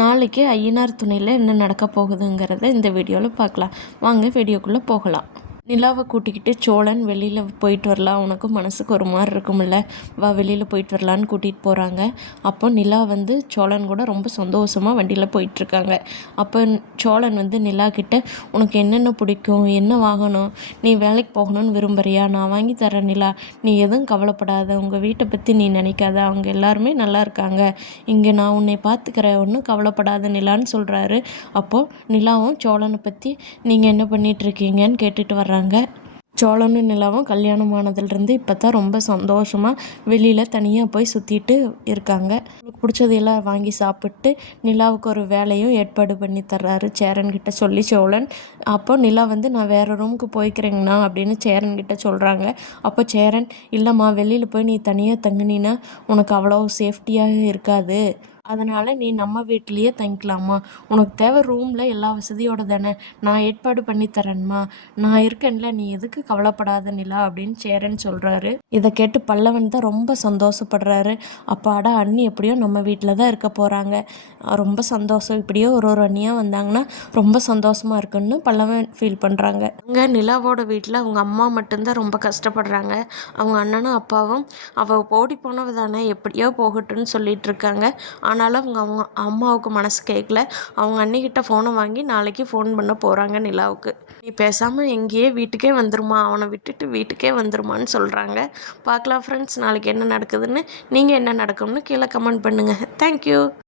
நாளைக்கு ஐயனார் துணையில் என்ன நடக்க போகுதுங்கிறத இந்த வீடியோவில் பார்க்கலாம். வாங்க வீடியோக்குள்ளே போகலாம். நிலாவை கூட்டிக்கிட்டு சோழன் வெளியில் போயிட்டு வரலாம், உனக்கும் மனசுக்கு ஒரு மாதிரி இருக்கும்ல, வா வெளியில் போயிட்டு வரலான்னு கூட்டிகிட்டு போகிறாங்க. அப்போ நிலா வந்து சோழன் கூட ரொம்ப சந்தோஷமாக வண்டியில் போயிட்டுருக்காங்க. அப்போ சோழன் வந்து நிலா கிட்ட, உனக்கு என்னென்ன பிடிக்கும், என்ன வாங்கணும், நீ வேலைக்கு போகணும்னு விரும்புகிறியா, நான் வாங்கி தரேன் நிலா, நீ எதுவும் கவலைப்படாத, உங்கள் வீட்டை பற்றி நீ நினைக்காத, அவங்க எல்லாருமே நல்லா இருக்காங்க, இங்கே நான் உன்னை பார்த்துக்கிறேன், ஒன்றும் கவலைப்படாத நிலான்னு சொல்கிறாரு. அப்போது நிலாவும் சோழனை பற்றி நீங்கள் என்ன பண்ணிகிட்ருக்கீங்கன்னு கேட்டுட்டு வர்றாங்க. சோழனும் நிலாவும் கல்யாணம் ஆனதுலேருந்து இப்போ தான் ரொம்ப சந்தோஷமாக வெளியில் தனியாக போய் சுற்றிட்டு இருக்காங்க. அவங்களுக்கு பிடிச்சதையெல்லாம் வாங்கி சாப்பிட்டு நிலாவுக்கு ஒரு வேலையும் ஏற்பாடு பண்ணி தர்றாரு சேரன்கிட்ட சொல்லி சோழன். அப்போ நிலா வந்து, நான் வேறு ரூமுக்கு போய்க்கிறேங்கண்ணா அப்படின்னு சேரன்கிட்ட சொல்கிறாங்க. அப்போ சேரன், இல்லைம்மா, வெளியில் போய் நீ தனியாக தங்குனீன்னா உனக்கு அவ்வளோ சேஃப்டியாக இருக்காது, அதனால் நீ நம்ம வீட்லேயே தங்கிக்கலாமா, உனக்கு தேவை ரூமில் எல்லா வசதியோடு தானே, நான் ஏற்பாடு பண்ணி தரேன்மா, நான் இருக்கேன்ல, நீ எதுக்கு கவலைப்படாத நிலா அப்படின்னு சேரன் சொல்கிறாரு. இதை கேட்டு பல்லவன் தான் ரொம்ப சந்தோஷப்படுறாரு. அப்பாடா, அண்ணி எப்படியோ நம்ம வீட்டில் தான் இருக்க போகிறாங்க, ரொம்ப சந்தோஷம், இப்படியோ ஒரு ஒரு அண்ணியாக வந்தாங்கன்னா ரொம்ப சந்தோஷமாக இருக்குன்னு பல்லவன் ஃபீல் பண்ணுறாங்க. அங்கே நிலாவோட வீட்டில் அவங்க அம்மா மட்டும்தான் ரொம்ப கஷ்டப்படுறாங்க. அவங்க அண்ணனும் அப்பாவும் அவள் ஓடி போனவ தானே, எப்படியோ போகட்டுன்னு சொல்லிட்டு இருக்காங்க. ஆனாலும் அவங்க அம்மாவுக்கு மனசு கேட்கல. அவங்க அண்ணிக்கிட்ட ஃபோனை வாங்கி நாளைக்கு ஃபோன் பண்ண போகிறாங்க நிலாவுக்கு. நீ பேசாமல் எங்கேயே வீட்டுக்கே வந்துருமா, அவனை விட்டுட்டு வீட்டுக்கே வந்துருமான்னு சொல்கிறாங்க. பார்க்கலாம் ஃப்ரெண்ட்ஸ், நாளைக்கு என்ன நடக்குதுன்னு. நீங்கள் என்ன நடக்கும்னு கீழே கமெண்ட் பண்ணுங்கள். தேங்க்யூ.